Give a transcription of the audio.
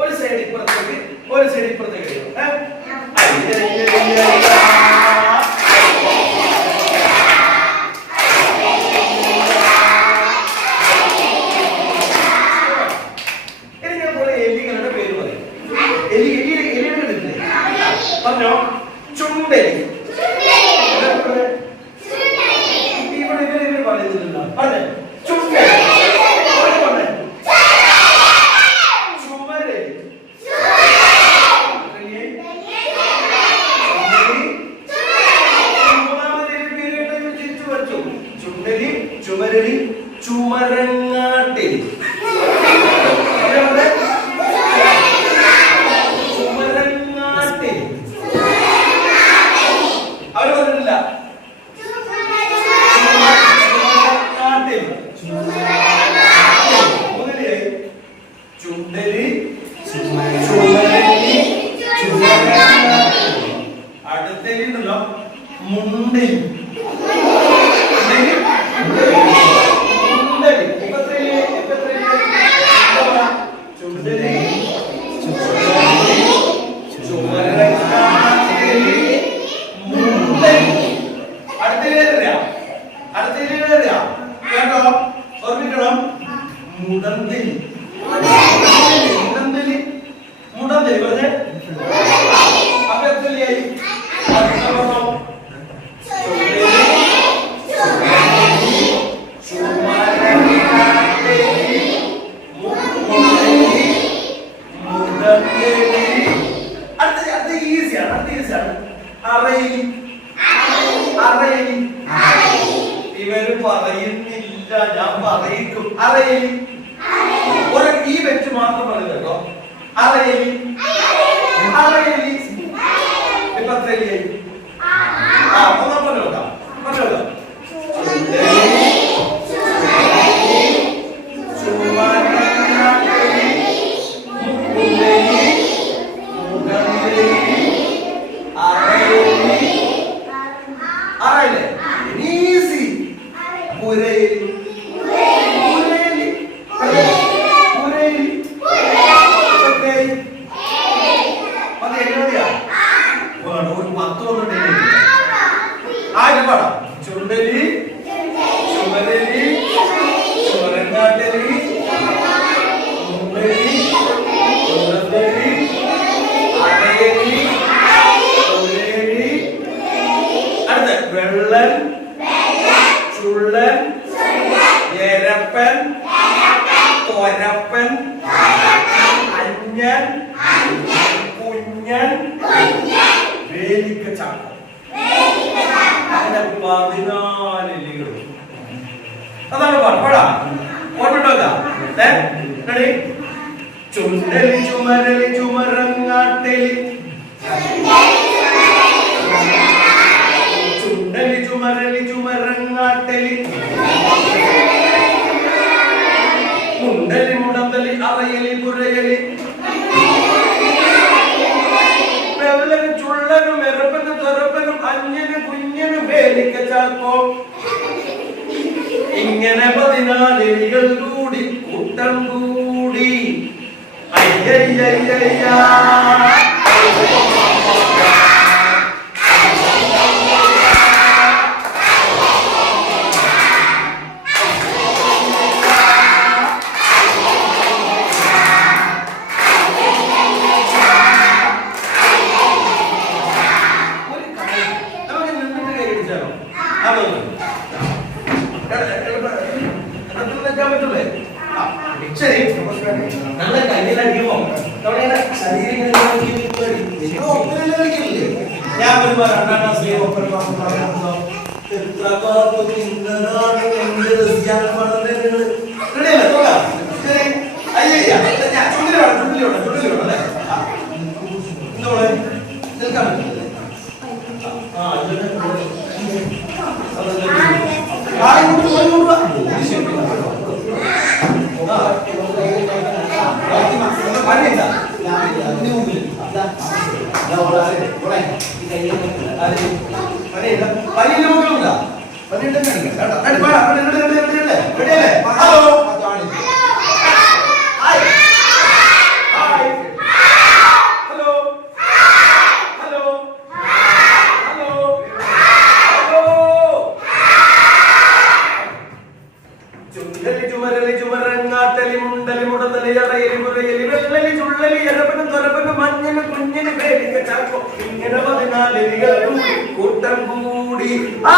ഒരു സൈഡ് ഇപ്പുറത്തേക്ക് ഒരു സൈഡ് ഇപ്പുറത്തേക്ക് ഇടും. করে ഓർമ്മിക്കണം മുടന്തലി. മുടന്തലി. മുടന്തലി. പറഞ്ഞേ? ഇവർ പറയുന്നില്ല. ഞാൻ പറയിക്കും. ഒരു ഈ വെച്ച് മാത്രം പറയുന്നത് ചുണ്ടലി എരപ്പൻ തൊരപ്പൻ അഞ്ഞൻ കുഞ്ഞൻ വേലിക്ക ചാക്കം പതിനാല് അതാണ് പറപ്പടാ ഓർമ്മട്ടോ ചുണ്ടലി ചുമരലി ചുമരങ്ങാട്ടലി അറയലി പുരയലി. വെള്ളനും ചുള്ളനും എറപ്പനും തെറപ്പനും അഞ്ഞനും കുഞ്ഞനും വേലിക്ക ചാർക്കോ ഇങ്ങനെ പതിനാലെലികൾ കൂടി കൂട്ടം കൂടി. അയ്യയ്യയ്യയ്യാ. ശരി. നല്ല കയ്യിലടിക്കുമോ? നമ്മളിങ്ങനെ ശരീരം ഇങ്ങനെ നോക്കി. നിങ്ങൾ? ഞാൻ വരുമ്പോ രണ്ടാം ക്ലാസ്സിലെ ക്ലാസ് നടത്തുന്നു. എത്ര കാലത്ത് തിന്നതാണ് എന്റെ ക്രിസ്ത്യാനി പടത്തെ നിങ്ങൾ. റെഡിയല്ലേ? പോകാം. ശരി. അയ്യയ്യ. ഞാൻ ചുണ്ടിൽ വേണം, ചുണ്ടിൽ വേണം, ചുണ്ടിൽ വേണം, അല്ലേ? ആ. എന്താ മോളെ? നിൽക്കാൻ പറ്റില്ലേ? ആ, ഇതിന് ആ, ഇങ്ങോട്ട് വാ, ഇങ്ങോട്ട് പനിയില്ല മക്കളുണ്ടാ? പനിയുണ്ടെങ്കിൽ കേട്ടോ പാടാ. Hello hi hi hello hello hello hello ചുണ്ടലി ചുമരലി ചുമരങ്ങാട്ടലി മുണ്ടലി മുടന്തലി അറയലി മുറയലി ചുള്ളലി എരപ്പനും തൊരപ്പനും മഞ്ഞന് കുഞ്ഞിന് പേടിക്ക ചാക്കോ. ഇങ്ങനെ പതിനാല് കൂട്ടം കൂടി. ആ